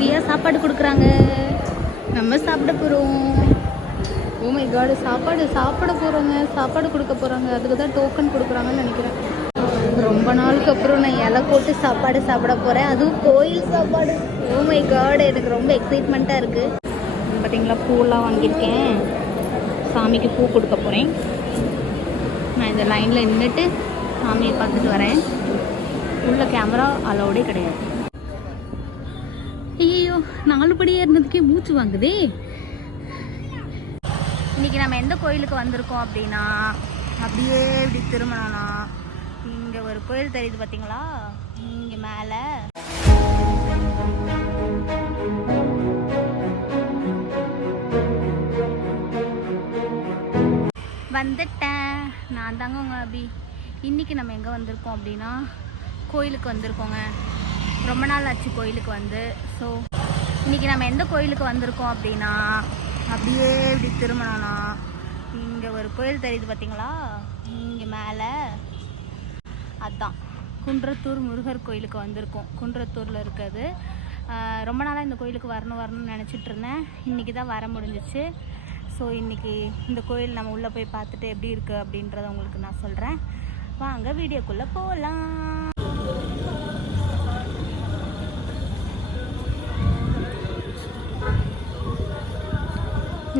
ஃப்ரீயாக சாப்பாடு கொடுக்குறாங்க. நம்ம சாப்பிட போகிறோம். ஓ மை காட், சாப்பிட போகிறோங்க. சாப்பாடு கொடுக்க போகிறாங்க. அதுக்கு தான் டோக்கன் கொடுக்குறாங்கன்னு நினைக்கிறேன். ரொம்ப நாளுக்கு அப்புறம் நான் இலை போட்டு சாப்பாடு சாப்பிட போகிறேன், அதுவும் கோயில் சாப்பாடு. ஓ மை காட், எனக்கு ரொம்ப எக்ஸைட்மெண்ட்டாக இருக்குது. பார்த்தீங்களா, பூவெல்லாம் வாங்கியிருக்கேன். சாமிக்கு பூ கொடுக்க போகிறேன். நான் இந்த லைனில் நின்றுட்டு சாமியை பார்த்துட்டு வரேன். உள்ள கேமரா அலோடே கிடையாது. ஐயோ, 4 படியாக இருந்ததுக்கே மூச்சு வாங்குதே. இன்றைக்கி நம்ம எந்த கோயிலுக்கு வந்திருக்கோம் அப்படின்னா, அப்படியே இப்படி திரும்பினோன்னா இங்கே ஒரு கோயில் தெரியுது பார்த்தீங்களா, இங்கே மேலே. வந்துட்டேன், நான் தாங்க உங்கள் அபி. இன்றைக்கி நம்ம எங்கே வந்திருக்கோம் அப்படின்னா, கோயிலுக்கு வந்திருக்கோங்க. ரொம்ப நாள் ஆச்சு கோயிலுக்கு வந்து. ஸோ இன்றைக்கி நம்ம எந்த கோயிலுக்கு வந்திருக்கோம் அப்படின்னா, அப்படியே இப்படி திரும்பினோன்னா இங்கே ஒரு கோயில் தெரியுது பார்த்தீங்களா, இங்கே மேலே. அதுதான் குன்றத்தூர் முருகர் கோயிலுக்கு வந்திருக்கோம். குன்றத்தூரில் இருக்குது. ரொம்ப நாளாக இந்த கோயிலுக்கு வரணும்னு நினச்சிட்டு இருந்தேன். இன்றைக்கி தான் வர முடிஞ்சிச்சு. ஸோ இன்றைக்கி இந்த கோயில் நம்ம உள்ளே போய் பார்த்துட்டு எப்படி இருக்குது அப்படின்றத உங்களுக்கு நான் சொல்கிறேன். வாங்க வீடியோக்குள்ளே போகலாம்.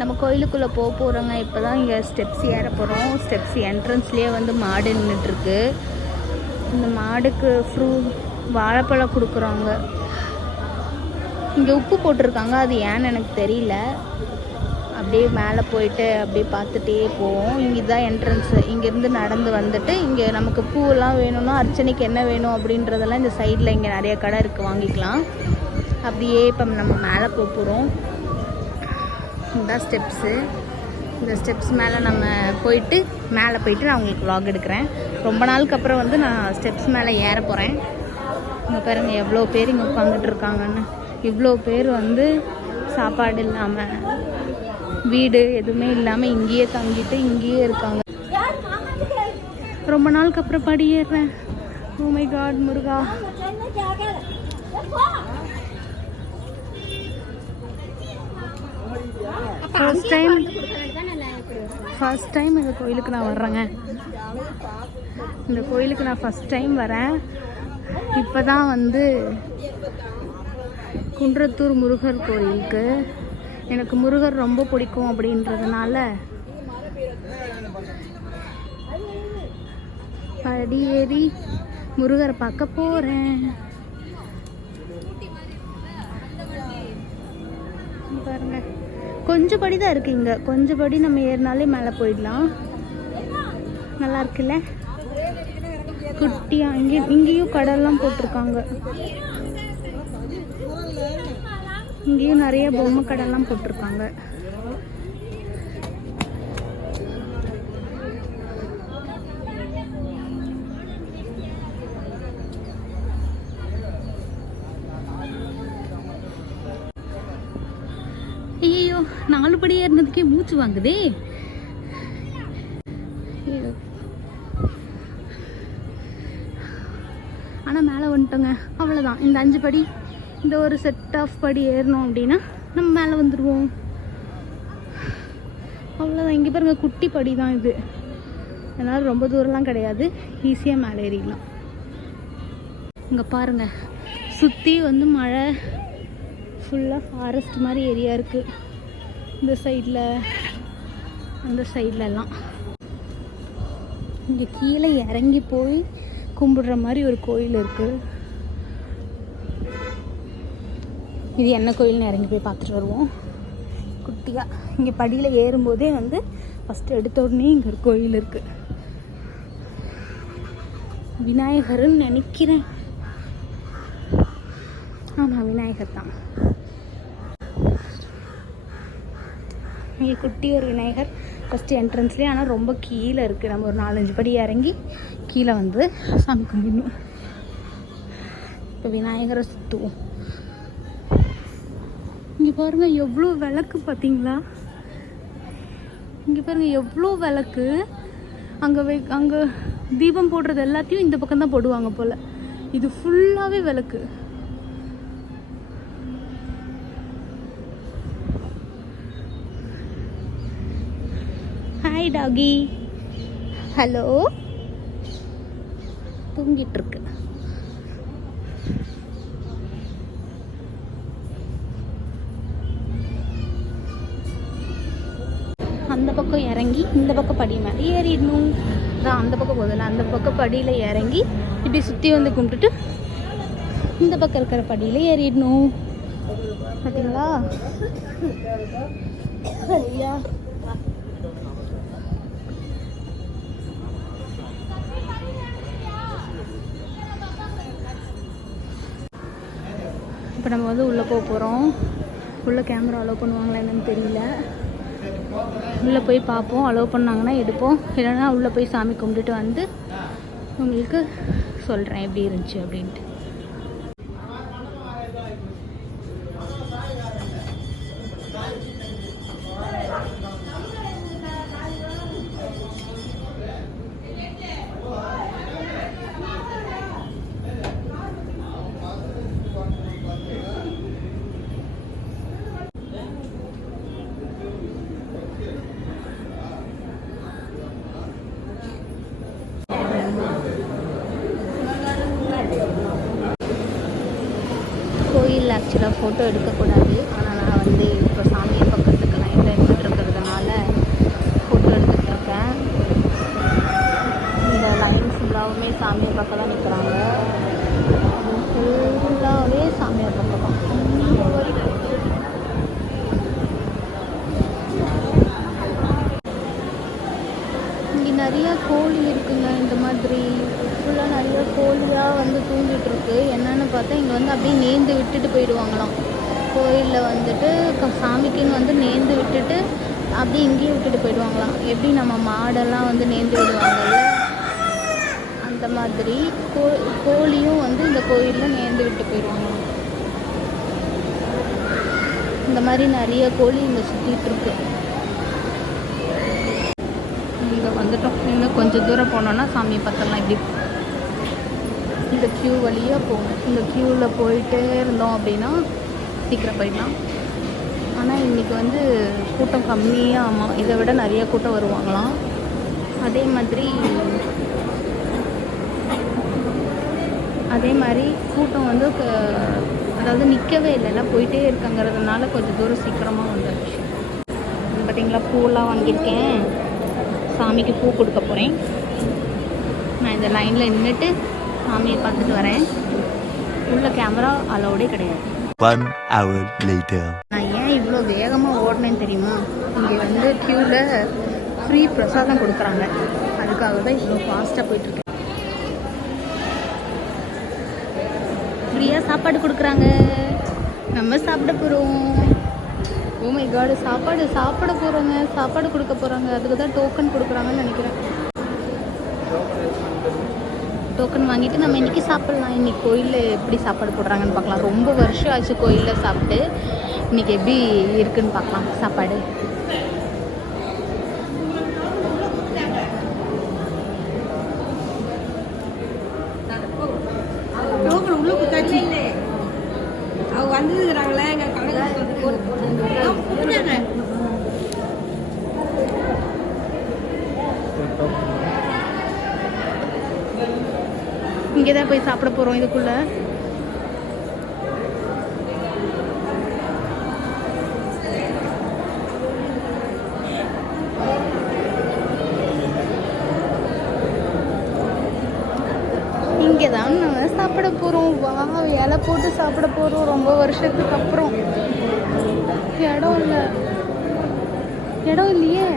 நம்ம கோயிலுக்குள்ளே போகிறோங்க. இப்போ தான் இங்கே ஸ்டெப்ஸ் ஏற போகிறோம். ஸ்டெப்ஸ் என்ட்ரன்ஸ்லேயே வந்து மாடு நின்றுட்டுருக்கு. இந்த மாடுக்கு வாழைப்பழம் கொடுக்குறாங்க. இங்கே உப்பு போட்டிருக்காங்க, அது ஏன்னு எனக்கு தெரியல. அப்படியே மேலே போயிட்டு அப்படியே பார்த்துட்டே போவோம். இங்கே தான் என்ட்ரன்ஸு. இங்கேருந்து நடந்து வந்துட்டு இங்கே நமக்கு பூவெல்லாம் வேணும்னா, அர்ச்சனைக்கு என்ன வேணும் அப்படின்றதெல்லாம் இந்த சைடில் இங்கே நிறைய கடை இருக்குது, வாங்கிக்கலாம். அப்படியே இப்போ நம்ம மேலே போகிறோம். இதுதான் ஸ்டெப்ஸு. இந்த ஸ்டெப்ஸ் மேலே நம்ம போயிட்டு நான் உங்களுக்கு vlog எடுக்கிறேன். ரொம்ப நாளுக்கு அப்புறம் வந்து நான் ஸ்டெப்ஸ் மேலே ஏற போகிறேன். இங்கே பாருங்கள் எவ்வளோ பேர் இங்கே உட்காந்துட்டு இருக்காங்கன்னு. இவ்வளோ பேர் வந்து சாப்பாடு இல்லாமல், வீடு எதுவுமே இல்லாமல் இங்கேயே தங்கிட்டு இங்கேயே இருக்காங்க. ரொம்ப நாளுக்கு அப்புறம் படி ஏறுறேன். Oh my God Muruga. First time இந்த கோயிலுக்கு நான் வர்றேங்க. இந்த கோயிலுக்கு நான் ஃபர்ஸ்ட் டைம் வரேன். இப்போ தான் வந்து குன்றத்தூர் முருகர் கோயிலுக்கு. எனக்கு முருகர் ரொம்ப பிடிக்கும் அப்படின்றதுனால படி ஏறி முருகரை பார்க்க போகிறேன். பாருங்க, கொஞ்சம் படி தான் இருக்குது. இங்கே கொஞ்சம் படி நம்ம ஏறினாலே மேலே போயிடலாம். நல்லா இருக்குல்ல, குட்டியாக. இங்கேயும் கடல்லாம் போட்டிருக்காங்க. இங்கேயும் நிறைய பொம்மை கடைலாம் போட்டிருக்காங்க. ஐயோ, 4 படியாக இருந்ததுக்கே மூச்சு வாங்குதே. ஆனால் மேலே வந்துட்டோங்க. அவ்வளோதான். இந்த 5 படி, இந்த ஒரு செட் ஆஃப் படி ஏறணும் அப்படின்னா நம்ம மேலே வந்துடுவோம். அவ்வளோதான். இங்கே பாருங்கள், குட்டி படி தான் இது. அதனால் ரொம்ப தூரம்லாம் கிடையாது, ஈஸியாக மேலே ஏறிடலாம். இங்கே பாருங்கள், சுற்றி வந்து மழை, ஃபுல்லாக ஃபாரஸ்ட் மாதிரி ஏரியா இருக்குது. இந்த சைடில் அந்த சைட்லலாம். இங்கே கீழே இறங்கி போய் கும்பிடுற மாதிரி ஒரு கோயில் இருக்குது. இது என்ன கோயில்னு இறங்கி போய் பார்த்துட்டு வருவோம். குட்டியாக இங்கே படியில் ஏறும்போதே வந்து ஃபஸ்ட்டு எடுத்த உடனே இங்கே ஒரு கோயில் இருக்குது. விநாயகர்னு நினைக்கிறேன். ஆமாம், விநாயகர் தான். இங்கே குட்டி ஒரு விநாயகர் ஃபஸ்ட்டு என்ட்ரன்ஸ்லேயே. ஆனால் ரொம்ப கீழே இருக்குது. நம்ம ஒரு 4-5 படி இறங்கி கீழே வந்து சாமி கும்பிடணும். இப்போ விநாயகரை சுற்றுவோம். இங்கே பாருங்கள் எவ்வளோ விளக்கு பார்த்தீங்களா? இங்கே பாருங்கள் எவ்வளோ விளக்கு. அங்கே தீபம் போடுறது எல்லாத்தையும் இந்த பக்கம் தான் போடுவாங்க போல். இது ஃபுல்லாகவே விளக்கு. ஹாய் டாகி. ஹலோ. தூங்கிட்டு இருக்கு. அந்த பக்கம் இறங்கி இந்த பக்கம் படி மேலே ஏறிடணும். தான் அந்த பக்கம் போதில்ல, அந்த பக்கம் படியில் இறங்கி இப்படி சுற்றி வந்து கும்பிட்டுட்டு இந்த பக்கம் இருக்கிற படியில் ஏறிடணும். பார்த்தீங்களா? ஐயா இப்போ நம்ம வந்து உள்ளே போக போகிறோம். உள்ளே கேமரா அலோவ் பண்ணுவாங்களா என்னன்னு தெரியல. உள்ளே போய் பார்ப்போம். அலோவ் பண்ணாங்கன்னா எடுப்போம், இல்லைன்னா உள்ளே போய் சாமி கும்பிட்டுட்டு வந்து உங்களுக்கு சொல்கிறேன் எப்படி இருந்துச்சு அப்படின்ட்டு. கோயில் ஆக்சுவலாக ஃபோட்டோ எடுக்கக்கூடாது, ஆனால் நான் வந்து இப்போ சாமியை பக்கத்துக்கு லைனில் இருக்கிறதுனால ஃபோட்டோ எடுத்துகிட்ருக்கேன். இந்த லைன் ஃபுல்லாகவுமே சாமியை பக்கம் தான் நிற்கிறாங்க. ஃபுல்லாகவே சாமியை பக்கம் தான். இங்கே நிறையா கோழி இருக்குங்க. இந்த மாதிரி ஃபுல்லாக நிறைய கோழியாக வந்து தூங்கிட்டு இருக்கு. என்னன்னு பார்த்தா இங்கே வந்து அப்படியே நேர்ந்து விட்டுட்டு போயிடுவாங்களாம். கோயிலில் வந்துட்டு சாமிக்குன்னு வந்து நேர்ந்து விட்டுட்டு அப்படியே இங்கேயும் விட்டுட்டு போயிடுவாங்களாம். எப்படி நம்ம மாடெல்லாம் வந்து நேர்ந்து விடுவாங்கல்ல, அந்த மாதிரி கோழியும் வந்து இந்த கோயிலில் நேர்ந்து விட்டு போயிடுவாங்களாம். இந்த மாதிரி நிறைய கோழி இங்கே சுற்றிட்டு இருக்கு. இங்கே வந்துட்டோம். இன்னும் கொஞ்சம் தூரம் போனோன்னா சாமியை பார்த்துடலாம். இப்படி இந்த க்யூ வழியாக போகணும். இந்த க்யூவில் போயிட்டே இருந்தோம் அப்படின்னா சீக்கிரம் போயிடலாம். ஆனால் இன்றைக்கி வந்து கூட்டம் கம்மியாக, ஆமாம், இதை விட நிறைய கூட்டம் வருவாங்களாம். அதே மாதிரி கூட்டம் வந்து அதாவது நிற்கவே இல்லைல்ல, போயிட்டே இருக்காங்கிறதுனால கொஞ்சம் தூரம் சீக்கிரமாக வந்துடுச்சு. பார்த்தீங்களா, பூவெல்லாம் வாங்கியிருக்கேன். சாமிக்கு பூ கொடுக்க போகிறேன். நான் இந்த லைனில் நின்றுட்டு சாமியை பார்த்துட்டு வரேன். உள்ள கேமரா அலோடே கிடையாது. 1 hour later. நான் ஏன் இவ்வளோ வேகமாக ஓடினேன்னு தெரியுமா? இங்கே வந்து க்யூவில் ஃப்ரீ பிரசாதம் கொடுக்குறாங்க. அதுக்காக தான் இவ்வளோ ஃபாஸ்ட்டாக போயிட்டுருக்கேன். ஃப்ரீயாக சாப்பாடு கொடுக்குறாங்க. நம்ம சாப்பிட போகிறோம். ஓ மை காட், சாப்பிட போகிறோங்க. சாப்பாடு கொடுக்க போகிறாங்க. அதுக்கு தான் டோக்கன் கொடுக்குறாங்கன்னு நினைக்கிறேன். டோக்கன் வாங்கிட்டு நம்ம இன்றைக்கி சாப்பிட்லாம். இன்றைக்கி கோயிலில் எப்படி சாப்பாடு போடுறாங்கன்னு பார்க்கலாம். ரொம்ப வருஷம் ஆச்சு கோயிலில் சாப்பிட்டு. இன்றைக்கி எப்படி இருக்குன்னு பார்க்கலாம் சாப்பாடு. உள்ள குத்தாச்சு அவங்க வந்துருக்குறாங்களே எங்கள் கணக்கு. இங்கே தான் போய் சாப்பிட போகிறோம். இதுக்குள்ளே இங்கே தான் நம்ம சாப்பிட போகிறோம். வா, இலை போட்டு சாப்பிட போகிறோம். ரொம்ப வருஷத்துக்கு அப்புறம். இடம் இல்லையே. இடம் இல்லை.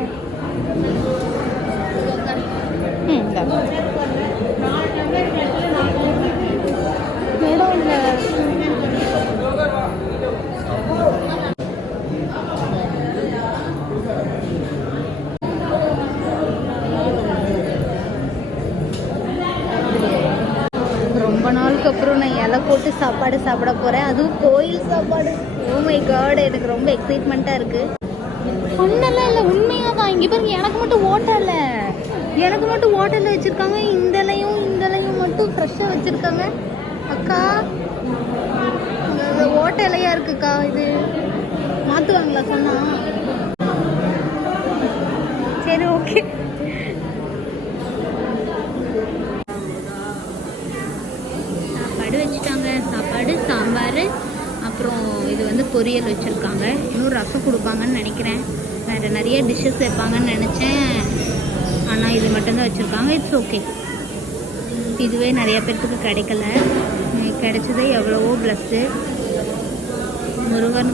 ரொம்ப நாளுக்கு அப்புறம் நான் இலை போட்டு சாப்பாடு சாப்பிட போகிறேன். அதுவும் கோயில் சாப்பாடு. ஓ மை காட், எனக்கு ரொம்ப எக்ஸைட்மெண்ட்டாக இருக்குது. ஒன்றெல்லாம் இல்லை, உண்மையாக தான். இங்கே பாருங்க, எனக்கு மட்டும் ஹோட்டலில் வச்சுருக்காங்க. இந்த இலையும் மட்டும் ஃப்ரெஷ்ஷாக வச்சுருக்காங்க. அக்கா, ஓட்ட இலையாக இருக்குக்கா. இது மாற்றுவாங்களா சொன்னால்? சரி, ஓகே. சாப்பாடு வச்சுட்டாங்க. சாப்பாடு, சாம்பார், அப்புறம் இது வந்து பொரியல் வச்சுருக்காங்க. இன்னும் ரசம் கொடுப்பாங்கன்னு நினைக்கிறேன். வேறு நிறைய டிஷ்ஷஸ் வைப்பாங்கன்னு நினச்சேன், ஆனால் இது மட்டும்தான் வச்சுருக்காங்க. It's okay. இதுவே நிறைய பேர்த்துக்கு கிடைக்கல. கிடைச்சதே எவ்வளவோ ப்ளஸ்ஸு. முருகர்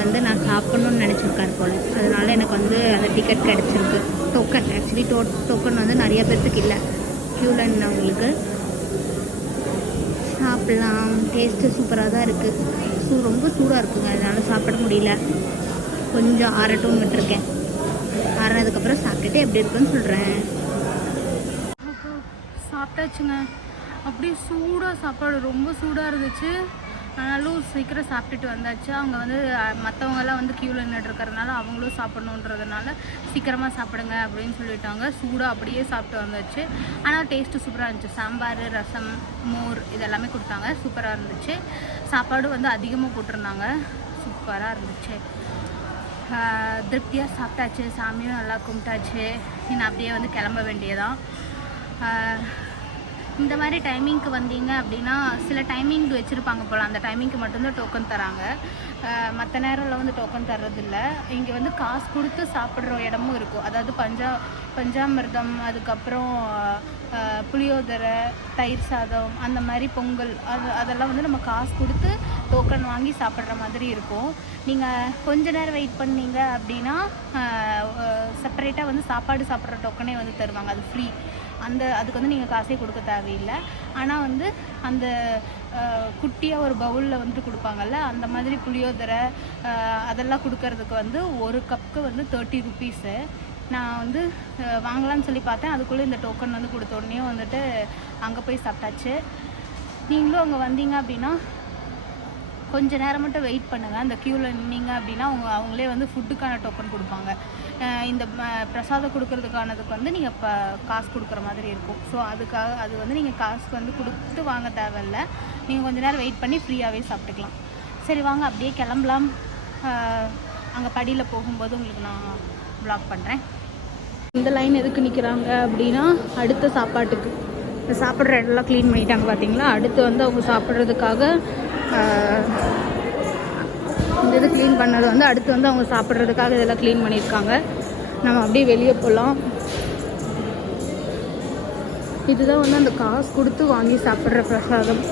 வந்து நான் சாப்பிட்ணுன்னு நினச்சிருக்கார் போல். அதனால் எனக்கு வந்து அந்த டிக்கெட் கிடச்சிருக்கு. டோக்கன் ஆக்சுவலி டோக்கன் வந்து நிறைய பேர்த்துக்கு இல்லை, க்யூவில் இருந்தவங்களுக்கு. சாப்பிட்லாம். டேஸ்ட்டு சூப்பராக தான் இருக்குது. ரொம்ப சூடாக இருக்குங்க, அதனால் சாப்பிட முடியல. கொஞ்சம் ஆறட்டும்னு விட்டுருக்கேன். ஆறினதுக்கப்புறம் சாப்பிட்டுட்டு எப்படி இருக்குன்னு சொல்கிறேன். சாப்பிட்டாச்சுங்க. அப்படியே சூடாக சாப்பாடு, ரொம்ப சூடாக இருந்துச்சு. ஆனாலும் சீக்கிரம் சாப்பிட்டுட்டு வந்தாச்சு. அவங்க வந்து மற்றவங்கெல்லாம் வந்து க்யூவில் நின்றுட்டுருக்கறதுனால அவங்களும் சாப்பிட்ணுன்றதுனால சீக்கிரமாக சாப்பிடுங்க அப்படின்னு சொல்லிட்டாங்க. சூடாக அப்படியே சாப்பிட்டு வந்தாச்சு. ஆனால் டேஸ்ட்டு சூப்பராக இருந்துச்சு. சாம்பார், ரசம், மோர் இதெல்லாமே கொடுத்தாங்க. சூப்பராக இருந்துச்சு. சாப்பாடு வந்து அதிகமாக போட்டிருந்தாங்க. சூப்பராக இருந்துச்சு. திருப்தியாக சாப்பிட்டாச்சு. சாமியும் நல்லா கும்பிட்டாச்சு. இன்னும் அப்படியே வந்து கிளம்ப வேண்டியதான். இந்த மாதிரி டைமிங்க்கு வந்தீங்க அப்படின்னா சில டைமிங் வச்சுருப்பாங்க போல். அந்த டைமிங்க்கு மட்டும்தான் டோக்கன் தராங்க. மற்ற நேரம்ல வந்து டோக்கன் தர்றதில்ல. இங்கே வந்து காசு கொடுத்து சாப்பிட்ற இடமும் இருக்கும். அதாவது பஞ்சாமிர்தம், அதுக்கப்புறம் புளியோதரை, தயிர் சாதம், அந்த மாதிரி பொங்கல், அதெல்லாம் வந்து நம்ம காசு கொடுத்து டோக்கன் வாங்கி சாப்பிட்ற மாதிரி இருக்கும். நீங்கள் கொஞ்ச நேரம் வெயிட் பண்ணீங்க அப்படின்னா செப்பரேட்டாக வந்து சாப்பாடு சாப்பிட்ற டோக்கனே வந்து தருவாங்க. அது ஃப்ரீ. அதுக்கு வந்து நீங்கள் காசே கொடுக்க தேவையில்லை. ஆனால் வந்து அந்த குட்டியாக ஒரு பவுலில் வந்து கொடுப்பாங்கல்ல, அந்த மாதிரி புளியோதரை அதெல்லாம் கொடுக்கறதுக்கு வந்து ஒரு கப்புக்கு வந்து 30 ருபீஸு. நான் வந்து வாங்கலான்னு சொல்லி பார்த்தேன். அதுக்குள்ளே இந்த டோக்கன் வந்து கொடுத்த உடனே வந்துட்டு அங்கே போய் சாப்பிட்டாச்சு. நீங்களும் அங்கே வந்தீங்க அப்படின்னா கொஞ்சம் நேரம் மட்டும் வெயிட் பண்ணுங்கள். அந்த க்யூவில் நின்னீங்க அப்படின்னா அவங்களே வந்து ஃபுட்டுக்கான டோக்கன் கொடுப்பாங்க. இந்த பிரசாதம் கொடுக்கறதுக்கானதுக்கு வந்து நீங்கள் இப்போ காசு கொடுக்குற மாதிரி இருக்கும். ஸோ அது வந்து நீங்கள் காசு வந்து கொடுத்து வாங்க தேவையில்லை. நீங்கள் கொஞ்சம் நேரம் வெயிட் பண்ணி ஃப்ரீயாகவே சாப்பிட்டுக்கலாம். சரி வாங்க அப்படியே கிளம்பலாம். அங்கே படியில் போகும்போது உங்களுக்கு நான் வ்ளாக் பண்ணுறேன். இந்த லைன் எதுக்கு நிற்கிறாங்க அப்படின்னா அடுத்த சாப்பாட்டுக்கு. சாப்பிட்ற இடம்லாம் க்ளீன் பண்ணிட்டாங்க பார்த்தீங்களா. அடுத்து வந்து அவங்க சாப்பிட்றதுக்காக இந்த இது க்ளீன் பண்ணது வந்து அடுத்து வந்து அவங்க சாப்பிட்றதுக்காக இதெல்லாம் க்ளீன் பண்ணியிருக்காங்க. நம்ம அப்படியே வெளியே போகலாம். இதுதான் வந்து அந்த காசு கொடுத்து வாங்கி சாப்பிட்ற பிரசாதம்.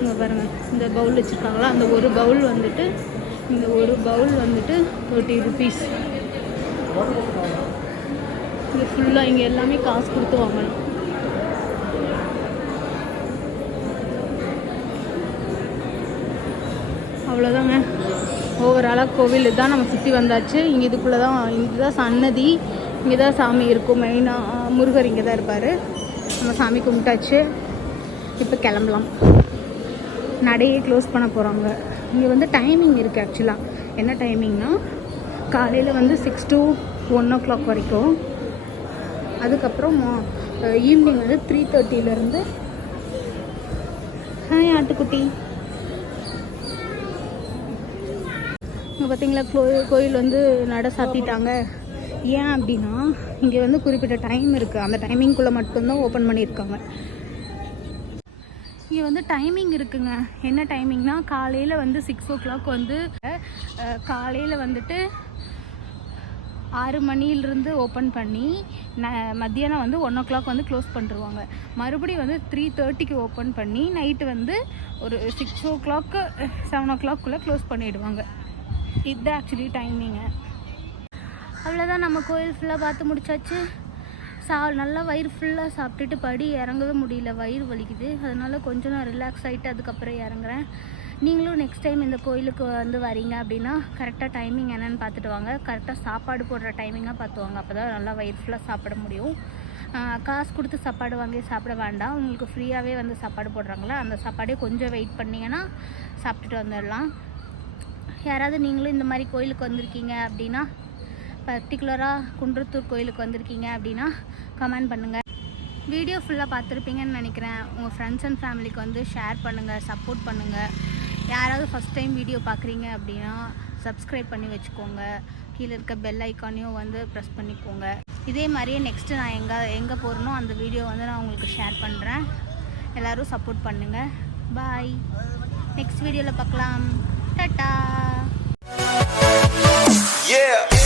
இங்கே பாருங்கள், இந்த பவுல் வச்சுருக்காங்களா, அந்த ஒரு பவுல் வந்துட்டு 30 ருபீஸ். இது ஃபுல்லாக இங்கே எல்லாமே காசு கொடுத்து வாங்கணும். அவ்வளோதாங்க. ஓவராலாக கோவில் தான் நம்ம சுற்றி வந்தாச்சு. இங்கே இதுதான் சன்னதி. இங்கே தான் சாமி இருக்கும். மெயினாக முருகர் இங்கே தான் இருப்பார். நம்ம சாமி கும்பிட்டாச்சு. இப்போ கிளம்பலாம். நடையே க்ளோஸ் பண்ண போகிறாங்க. இங்கே வந்து டைமிங் இருக்குது. ஆக்சுவலாக என்ன டைமிங்னா காலையில் வந்து 6 to 1 o'clock வரைக்கும். அதுக்கப்புறம் ஈவினிங் வந்து 3:30 ஹாய் ஆட்டுக்குட்டி. இங்கே பார்த்தீங்களா, கோயில் வந்து நட சாத்திட்டாங்க. ஏன் அப்படின்னா இங்கே வந்து குறிப்பிட்ட டைம் இருக்குது. அந்த டைமிங்குள்ளே மட்டும்தான் ஓப்பன் பண்ணியிருக்காங்க. இங்கே வந்து டைமிங் இருக்குங்க. என்ன டைமிங்னா காலையில் வந்து 6 o'clock வந்து காலையில் வந்துட்டு 6 மணிலிருந்து ஓப்பன் பண்ணி மத்தியானம் வந்து 1 o'clock வந்து க்ளோஸ் பண்ணிடுவாங்க. மறுபடியும் வந்து 3:30க்கு ஓப்பன் பண்ணி நைட்டு வந்து ஒரு 6 o'clock 7 o'clock க்ளோஸ் பண்ணிவிடுவாங்க. இதுதான் ஆக்சுவலி டைமிங்கு. அவ்வளோதான், நம்ம கோயில் ஃபுல்லாக பார்த்து முடிச்சாச்சு. நல்லா வயிறு ஃபுல்லாக சாப்பிட்டுட்டு படி இறங்கவே முடியல, வயிறு வலிக்குது. அதனால் கொஞ்சம் நான் ரிலாக்ஸ் ஆகிட்டு அதுக்கப்புறம் இறங்குறேன். நீங்களும் நெக்ஸ்ட் டைம் இந்த கோயிலுக்கு வந்து வரீங்க அப்படின்னா கரெக்டாக டைமிங் என்னென்னு பார்த்துட்டு வாங்க. கரெக்டாக சாப்பாடு போடுற டைமிங்காக பார்த்துவாங்க. அப்போ தான் நல்லா வயிறு ஃபுல்லாக சாப்பிட முடியும். காசு கொடுத்து சாப்பாடு வாங்கி சாப்பிட வேண்டாம். உங்களுக்கு ஃப்ரீயாகவே வந்து சாப்பாடு போடுறாங்களா, அந்த சாப்பாடே கொஞ்சம் வெயிட் பண்ணிங்கன்னா சாப்பிட்டுட்டு வந்துடலாம். யாராவது நீங்களும் இந்த மாதிரி கோயிலுக்கு வந்திருக்கீங்க அப்படின்னா, பர்டிகுலராக குன்றத்தூர் கோயிலுக்கு வந்திருக்கீங்க அப்படின்னா கமெண்ட் பண்ணுங்கள். வீடியோ ஃபுல்லாக பார்த்துருப்பீங்கன்னு நினைக்கிறேன். உங்கள் ஃப்ரெண்ட்ஸ் அண்ட் ஃபேமிலிக்கு வந்து ஷேர் பண்ணுங்கள், சப்போர்ட் பண்ணுங்கள். யாராவது ஃபஸ்ட் டைம் வீடியோ பார்க்குறீங்க அப்படின்னா சப்ஸ்கிரைப் பண்ணி வச்சுக்கோங்க. கீழே இருக்க பெல் ஐக்கானையும் வந்து ப்ரெஸ் பண்ணிக்கோங்க. இதே மாதிரியே நெக்ஸ்ட்டு நான் எங்கே போகிறனோ அந்த வீடியோ வந்து நான் உங்களுக்கு ஷேர் பண்ணுறேன். எல்லோரும் சப்போர்ட் பண்ணுங்கள். பாய். நெக்ஸ்ட் வீடியோவில் பார்க்கலாம். டாட்டா. Yeah.